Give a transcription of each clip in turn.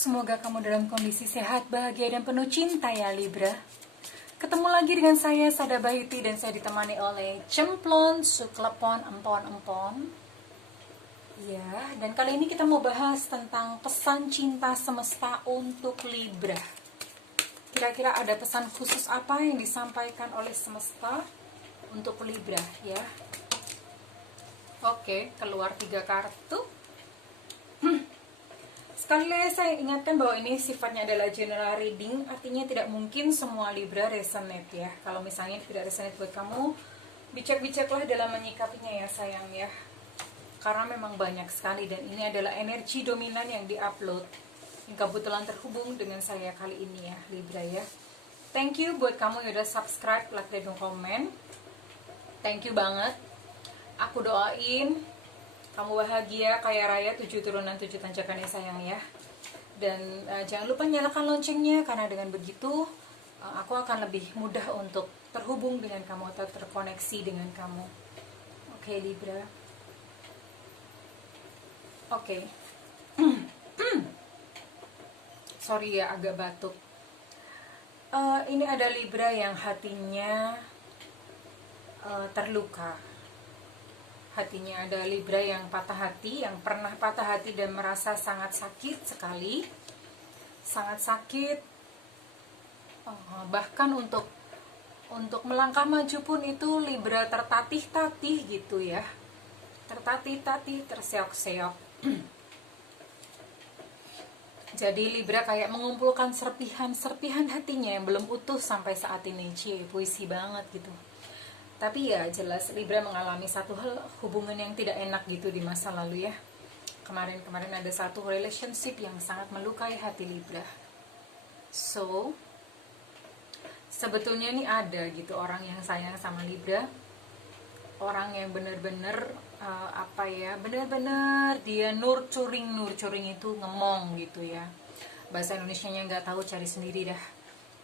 semoga kamu dalam kondisi sehat, bahagia, dan penuh cinta ya Libra. Ketemu lagi dengan saya, Sada Bahiti, dan saya ditemani oleh Cemplon, Suklepon, Empon. Ya, dan kali ini kita mau bahas tentang pesan cinta semesta untuk Libra. Kira-kira ada pesan khusus apa yang disampaikan oleh semesta untuk Libra ya? Oke, keluar 3 kartu. Sekali lagi saya ingatkan bahwa ini sifatnya adalah general reading, artinya tidak mungkin semua Libra resonate ya. Kalau misalnya tidak resonate buat kamu, bijak-bijaklah dalam menyikapinya ya sayang ya. Karena memang banyak sekali dan ini adalah energi dominan yang diupload. Yang kebetulan terhubung dengan saya kali ini ya Libra ya. Thank you buat kamu yang udah subscribe, like, dan komen. Thank you banget. Aku doain kamu bahagia, kaya raya, 7 turunan 7 tanjakan ya sayang ya. Dan jangan lupa nyalakan loncengnya, karena dengan begitu aku akan lebih mudah untuk terhubung dengan kamu atau terkoneksi dengan kamu. Oke Libra. Oke. Sorry ya agak batuk. Ini ada Libra yang hatinya terluka. Hatinya ada Libra yang patah hati, yang pernah patah hati dan merasa sangat sakit sekali. Sangat sakit. Bahkan untuk melangkah maju pun itu Libra tertatih-tatih gitu ya. Tertatih-tatih, terseok-seok. Jadi Libra kayak mengumpulkan serpihan hatinya yang belum utuh sampai saat ini. Puisi banget gitu. Tapi ya jelas Libra mengalami satu hal, hubungan yang tidak enak gitu di masa lalu ya. Kemarin ada satu relationship yang sangat melukai hati Libra. So, sebetulnya nih ada gitu orang yang sayang sama Libra. Orang yang benar-benar benar-benar dia nurturing itu ngemong gitu ya. Bahasa Indonesianya nggak tahu, cari sendiri dah.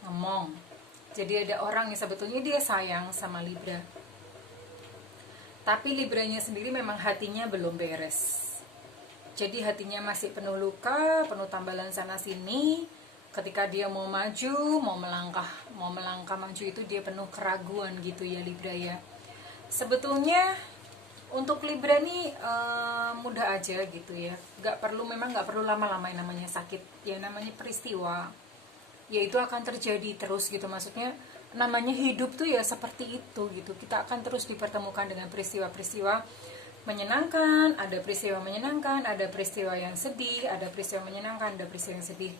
Ngemong. Jadi ada orang yang sebetulnya dia sayang sama Libra. Tapi Libranya sendiri memang hatinya belum beres. Jadi hatinya masih penuh luka, penuh tambalan sana sini. Ketika dia mau maju, mau melangkah maju itu dia penuh keraguan gitu ya Libra ya. Sebetulnya untuk Libra nih mudah aja gitu ya. Memang nggak perlu lama-lama yang namanya sakit, ya namanya peristiwa. Ya itu akan terjadi terus gitu, maksudnya namanya hidup tuh ya seperti itu gitu. Kita akan terus dipertemukan dengan peristiwa-peristiwa menyenangkan, ada peristiwa menyenangkan, ada peristiwa yang sedih, ada peristiwa menyenangkan, ada peristiwa yang sedih.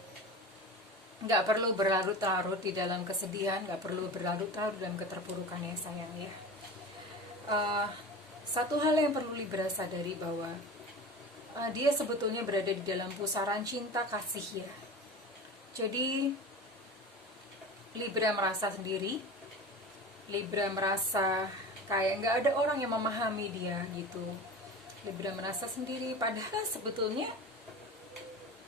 Nggak perlu berlarut-larut di dalam kesedihan, nggak perlu berlarut-larut dalam keterpurukan ya sayang ya. Satu hal yang perlu Libra sadari bahwa dia sebetulnya berada di dalam pusaran cinta kasih ya. Jadi Libra merasa sendiri, Libra merasa kayak nggak ada orang yang memahami dia gitu. Libra merasa sendiri, padahal sebetulnya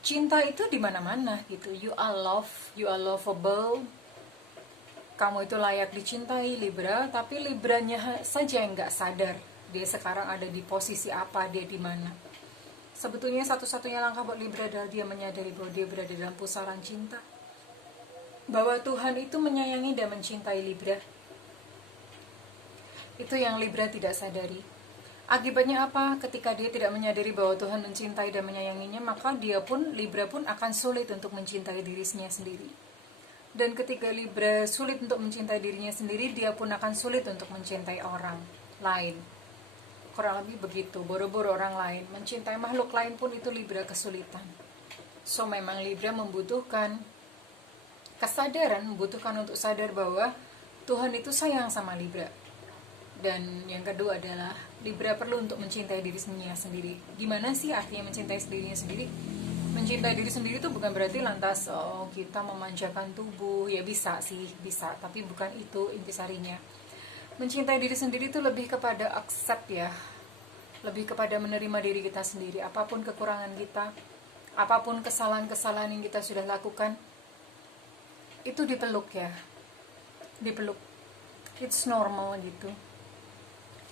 cinta itu di mana-mana gitu. You are lovable. Kamu itu layak dicintai Libra, tapi Libranya saja yang nggak sadar dia sekarang ada di posisi apa, dia di mana. Sebetulnya satu-satunya langkah buat Libra adalah dia menyadari bahwa dia berada dalam pusaran cinta. Bahwa Tuhan itu menyayangi dan mencintai Libra. Itu yang Libra tidak sadari. Akibatnya apa? Ketika dia tidak menyadari bahwa Tuhan mencintai dan menyayanginya, maka Libra pun akan sulit untuk mencintai dirinya sendiri. Dan ketika Libra sulit untuk mencintai dirinya sendiri, dia pun akan sulit untuk mencintai orang lain. Kurang lebih begitu, boro-boro orang lain. Mencintai makhluk lain pun itu Libra kesulitan. So memang Libra membutuhkan kesadaran, membutuhkan untuk sadar bahwa Tuhan itu sayang sama Libra. Dan yang kedua adalah Libra perlu untuk mencintai dirinya sendiri. Gimana sih artinya mencintai dirinya sendiri? Mencintai diri sendiri itu bukan berarti lantas kita memanjakan tubuh. Ya bisa sih, bisa, tapi bukan itu intisarinya. Mencintai diri sendiri itu lebih kepada accept ya. Lebih kepada menerima diri kita sendiri. Apapun kekurangan kita, apapun kesalahan-kesalahan yang kita sudah lakukan, itu dipeluk ya, dipeluk. It's normal gitu.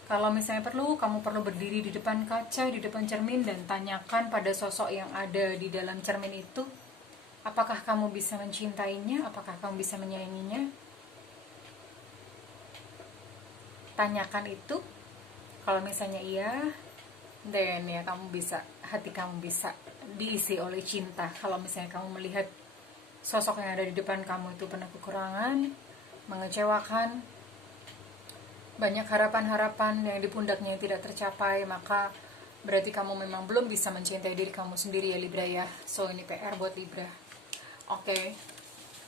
Kalau misalnya kamu perlu berdiri di depan kaca, di depan cermin, dan tanyakan pada sosok yang ada di dalam cermin itu, Apakah kamu bisa mencintainya? Apakah kamu bisa menyayanginya? Tanyakan itu. Kalau misalnya iya, then ya kamu bisa, hati kamu bisa diisi oleh cinta. Kalau misalnya kamu melihat sosok yang ada di depan kamu itu penuh kekurangan, mengecewakan, banyak harapan-harapan yang di pundaknya yang tidak tercapai, maka berarti kamu memang belum bisa mencintai diri kamu sendiri ya Libra ya. So ini PR buat Libra. Oke.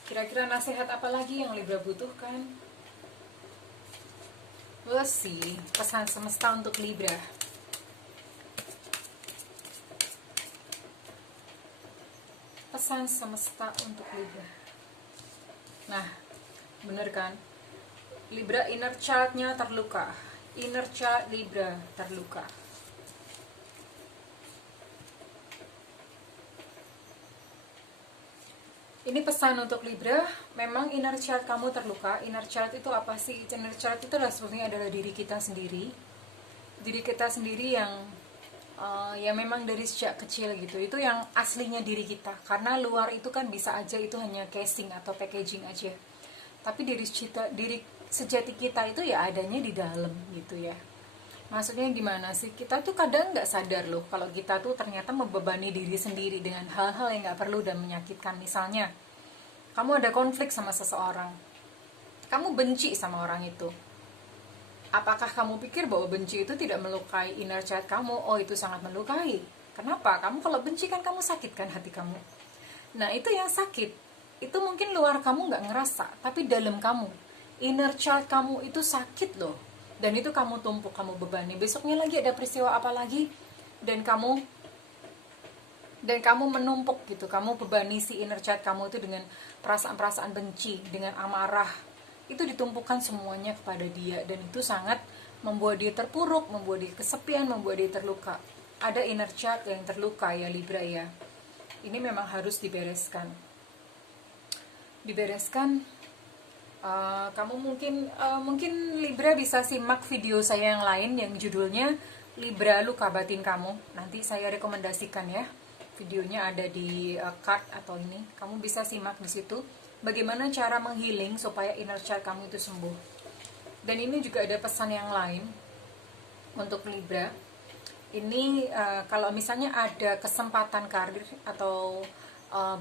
Kira-kira nasihat apa lagi yang Libra butuhkan? We'll see. Pesan semesta untuk Libra. Pesan semesta untuk Libra. Nah, bener kan? Libra inner child-nya terluka. Inner child Libra terluka. Ini pesan untuk Libra, memang inner child kamu terluka. Inner child itu apa sih? Inner child itu sebetulnya adalah diri kita sendiri. Diri kita sendiri yang ya memang dari sejak kecil gitu. Itu yang aslinya diri kita. Karena luar itu kan bisa aja itu hanya casing atau packaging aja. Tapi diri sejati kita itu ya adanya di dalam gitu ya. Maksudnya gimana sih? Kita tuh kadang nggak sadar loh kalau kita tuh ternyata membebani diri sendiri dengan hal-hal yang nggak perlu dan menyakitkan. Misalnya, kamu ada konflik sama seseorang, kamu benci sama orang itu. Apakah kamu pikir bahwa benci itu tidak melukai inner child kamu? Oh, itu sangat melukai. Kenapa? Kamu kalau benci kan kamu sakitkan hati kamu. Nah, itu yang sakit. Itu mungkin luar kamu nggak ngerasa, tapi dalam kamu, inner child kamu itu sakit loh. Dan itu kamu tumpuk, kamu bebani. Besoknya lagi ada peristiwa apa lagi, dan kamu menumpuk gitu. Kamu bebani si inner child kamu itu dengan perasaan-perasaan benci, dengan amarah. Itu ditumpukan semuanya kepada dia, dan itu sangat membuat dia terpuruk, membuat dia kesepian, membuat dia terluka. Ada inner child yang terluka ya Libra ya. Ini memang harus dibereskan. Kamu mungkin Libra bisa simak video saya yang lain yang judulnya Libra Luka Batin Kamu. Nanti saya rekomendasikan ya. Videonya ada di card atau ini. Kamu bisa simak di situ bagaimana cara menghealing supaya inner child kamu itu sembuh. Dan ini juga ada pesan yang lain untuk Libra. Ini kalau misalnya ada kesempatan karir atau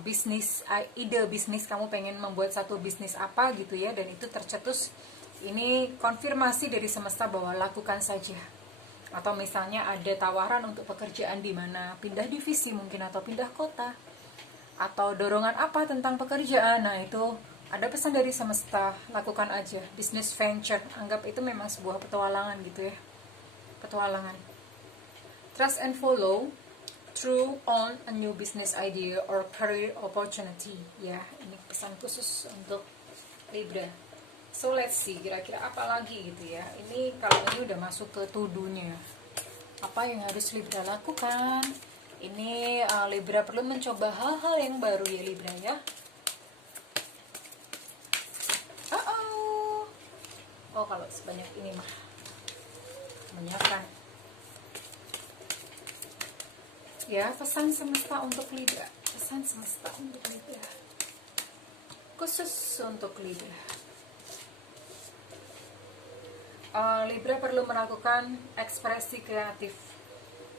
bisnis, ide bisnis, kamu pengen membuat satu bisnis apa gitu ya, dan itu tercetus, ini konfirmasi dari semesta bahwa lakukan saja. Atau misalnya ada tawaran untuk pekerjaan di mana pindah divisi mungkin, atau pindah kota, atau dorongan apa tentang pekerjaan, nah itu ada pesan dari semesta, lakukan aja. Business venture, anggap itu memang sebuah petualangan gitu ya, petualangan. Trust and follow through on a new business idea or career opportunity. Ya, ini pesan khusus untuk Libra. So let's see, kira-kira apa lagi gitu ya. Ini kalau ini udah masuk ke tuduhnya. Apa yang harus Libra lakukan? Ini Libra perlu mencoba hal-hal yang baru ya Libra ya. Oh, kalau sebanyak ini mah menyiapkan. Ya, pesan semesta untuk Libra. Pesan semesta untuk Libra. Khusus untuk Libra. Libra perlu melakukan ekspresi kreatif.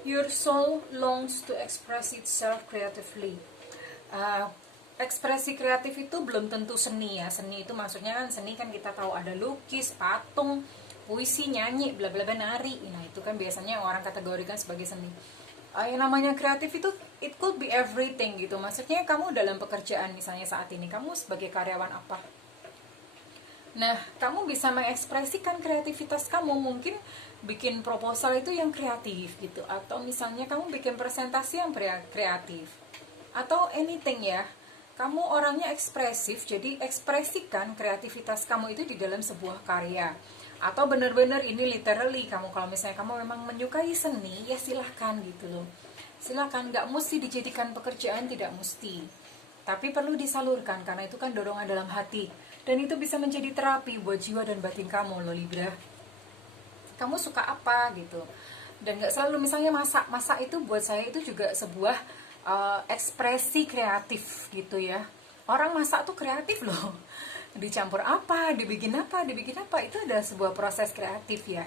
Your soul longs to express itself creatively. Ekspresi kreatif itu belum tentu seni ya. Seni itu maksudnya kan, seni kan kita tahu ada lukis, patung, puisi, nyanyi, bla bla bla, nari. Nah, itu kan biasanya orang kategorikan sebagai seni. Yang namanya kreatif itu it could be everything gitu. Maksudnya kamu dalam pekerjaan misalnya saat ini, kamu sebagai karyawan apa? Nah, kamu bisa mengekspresikan kreativitas kamu. Mungkin bikin proposal itu yang kreatif gitu, atau misalnya kamu bikin presentasi yang kreatif, atau anything ya. Kamu orangnya ekspresif, jadi ekspresikan kreativitas kamu itu di dalam sebuah karya. Atau benar-benar ini literally, kamu kalau misalnya kamu memang menyukai seni, ya silahkan gitu loh. Silahkan, nggak mesti dijadikan pekerjaan, tidak mesti. Tapi perlu disalurkan, karena itu kan dorongan dalam hati. Dan itu bisa menjadi terapi buat jiwa dan batin kamu loh Libra. Kamu suka apa gitu. Dan nggak selalu misalnya masak. Masak itu buat saya itu juga sebuah ekspresi kreatif gitu ya. Orang masak tuh kreatif loh. Dicampur apa, dibikin apa, itu adalah sebuah proses kreatif ya.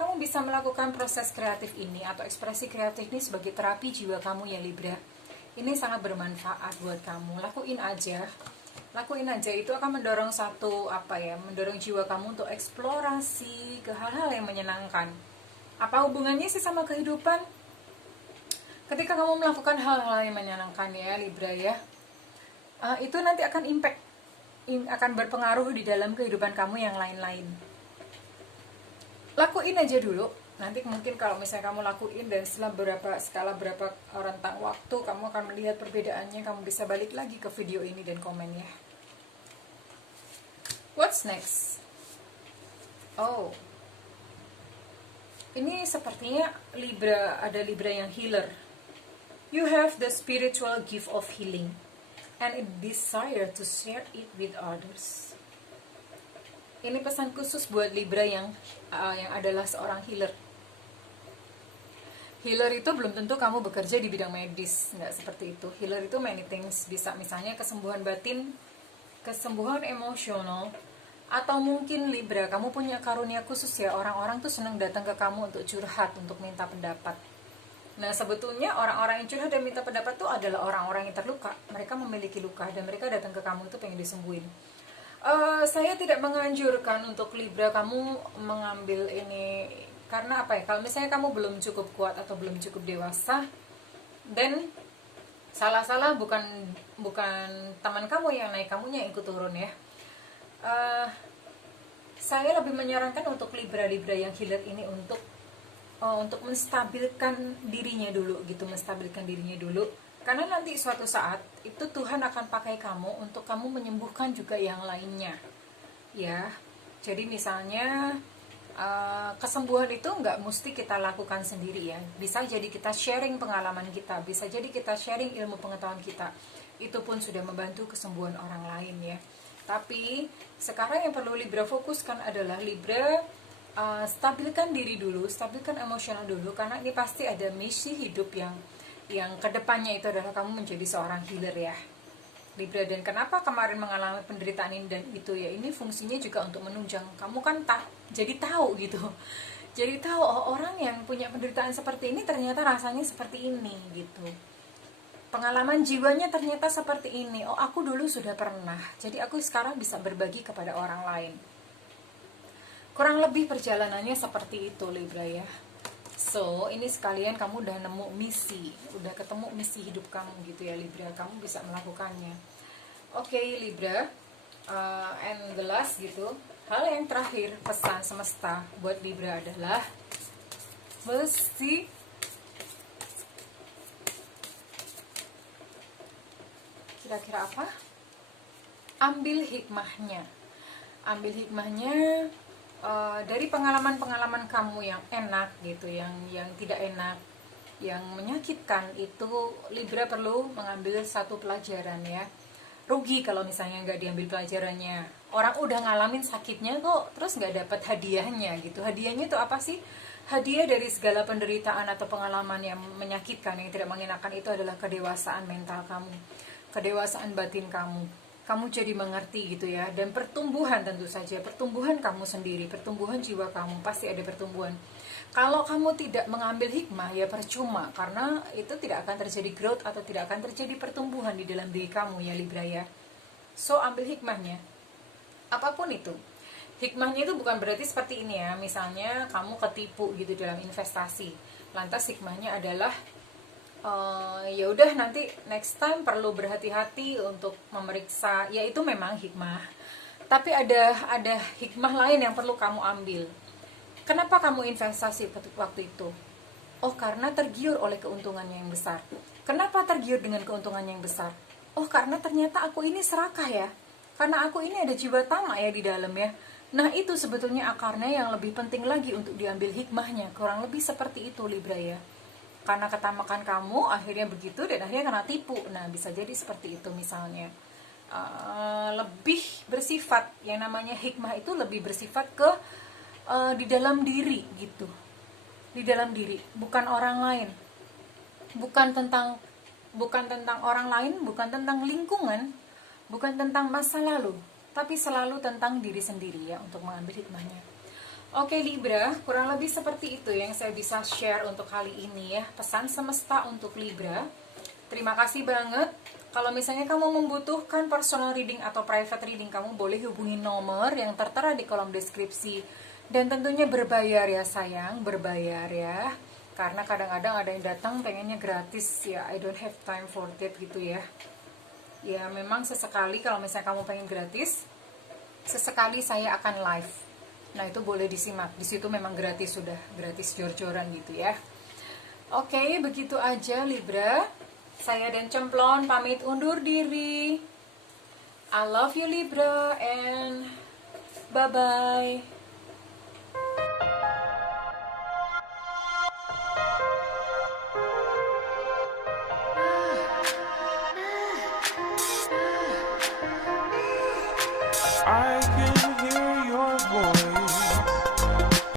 Kamu bisa melakukan proses kreatif ini atau ekspresi kreatif ini sebagai terapi jiwa kamu ya Libra. Ini sangat bermanfaat buat kamu. Lakuin aja. Lakuin aja, itu akan mendorong mendorong jiwa kamu untuk eksplorasi ke hal-hal yang menyenangkan. Apa hubungannya sih sama kehidupan? Ketika kamu melakukan hal-hal yang menyenangkan ya Libra ya, itu nanti akan akan berpengaruh di dalam kehidupan kamu yang lain-lain. Lakuin aja dulu. Nanti mungkin kalau misalnya kamu lakuin dan setelah berapa rentang waktu kamu akan melihat perbedaannya, kamu bisa balik lagi ke video ini dan komen ya. What's next? Oh, ini sepertinya Libra, ada Libra yang healer. You have the spiritual gift of healing and a desire to share it with others. Ini pesan khusus buat Libra yang adalah seorang healer. Healer itu belum tentu kamu bekerja di bidang medis, nggak seperti itu. Healer itu many things, bisa misalnya kesembuhan batin, kesembuhan emosional, atau mungkin Libra, kamu punya karunia khusus ya, orang-orang tuh senang datang ke kamu untuk curhat, untuk minta pendapat. Nah sebetulnya orang-orang yang curhat dan minta pendapat tuh adalah orang-orang yang terluka. Mereka memiliki luka dan mereka datang ke kamu itu pengen disembuhin. Saya tidak menganjurkan untuk Libra kamu mengambil ini, karena apa ya, kalau misalnya kamu belum cukup kuat atau belum cukup dewasa, dan salah-salah bukan teman kamu yang naik, kamunya yang ikut turun ya. Saya lebih menyarankan untuk Libra yang healer ini untuk menstabilkan dirinya dulu gitu, karena nanti suatu saat itu Tuhan akan pakai kamu untuk kamu menyembuhkan juga yang lainnya ya. Jadi misalnya kesembuhan itu nggak mesti kita lakukan sendiri ya, bisa jadi kita sharing pengalaman kita, bisa jadi kita sharing ilmu pengetahuan kita, itu pun sudah membantu kesembuhan orang lain ya. Tapi sekarang yang perlu Libra fokuskan adalah Libra stabilkan diri dulu, stabilkan emosional dulu, karena ini pasti ada misi hidup yang kedepannya itu adalah kamu menjadi seorang healer ya Libra. Dan kenapa kemarin mengalami penderitaan ini dan itu ya, ini fungsinya juga untuk menunjang kamu kan jadi tahu gitu, jadi tahu orang yang punya penderitaan seperti ini ternyata rasanya seperti ini gitu, pengalaman jiwanya ternyata seperti ini. Oh aku dulu sudah pernah, jadi aku sekarang bisa berbagi kepada orang lain. Kurang lebih perjalanannya seperti itu Libra ya. So, ini sekalian kamu udah nemu misi, udah ketemu misi hidup kamu gitu ya Libra, kamu bisa melakukannya. Oke, Libra, and the last gitu, hal yang terakhir pesan semesta buat Libra adalah mesti kira-kira apa? Ambil hikmahnya. Dari pengalaman-pengalaman kamu yang enak gitu, yang tidak enak, yang menyakitkan, itu Libra perlu mengambil satu pelajaran ya. Rugi kalau misalnya nggak diambil pelajarannya. Orang udah ngalamin sakitnya kok terus nggak dapat hadiahnya gitu. Hadiahnya itu apa sih? Hadiah dari segala penderitaan atau pengalaman yang menyakitkan, yang tidak mengenakan, itu adalah kedewasaan mental kamu, kedewasaan batin kamu. Kamu jadi mengerti gitu ya. Dan pertumbuhan, tentu saja pertumbuhan kamu sendiri, pertumbuhan jiwa kamu, pasti ada pertumbuhan. Kalau kamu tidak mengambil hikmah ya percuma, karena itu tidak akan terjadi growth atau tidak akan terjadi pertumbuhan di dalam diri kamu ya Libra ya. So ambil hikmahnya, apapun itu. Hikmahnya itu bukan berarti seperti ini ya, misalnya kamu ketipu gitu dalam investasi, lantas hikmahnya adalah ya udah nanti next time perlu berhati-hati untuk memeriksa, ya itu memang hikmah. Tapi ada hikmah lain yang perlu kamu ambil. Kenapa kamu investasi waktu itu? Oh karena tergiur oleh keuntungannya yang besar. Kenapa tergiur dengan keuntungannya yang besar? Oh karena ternyata aku ini serakah ya, karena aku ini ada jiwa tamak ya di dalam ya. Nah itu sebetulnya akarnya yang lebih penting lagi untuk diambil hikmahnya. Kurang lebih seperti itu Libra ya. Karena ketamakan kamu akhirnya begitu dan akhirnya kena tipu. Nah bisa jadi seperti itu misalnya. Lebih bersifat, yang namanya hikmah itu lebih bersifat ke di dalam diri gitu, di dalam diri, bukan orang lain, bukan tentang bukan tentang orang lain, bukan tentang lingkungan, bukan tentang masa lalu, tapi selalu tentang diri sendiri ya untuk mengambil hikmahnya. Oke Libra, kurang lebih seperti itu yang saya bisa share untuk kali ini ya. Pesan semesta untuk Libra. Terima kasih banget. Kalau misalnya kamu membutuhkan personal reading atau private reading, kamu boleh hubungi nomor yang tertera di kolom deskripsi. Dan tentunya berbayar ya sayang, berbayar ya. Karena kadang-kadang ada yang datang pengennya gratis ya, I don't have time for that gitu ya. Ya memang sesekali kalau misalnya kamu pengen gratis, sesekali saya akan live. Nah itu boleh disimak, di situ memang gratis, sudah gratis jor-joran gitu ya. Oke, begitu aja Libra. Saya dan Cemplon pamit undur diri. I love you Libra and bye-bye. I can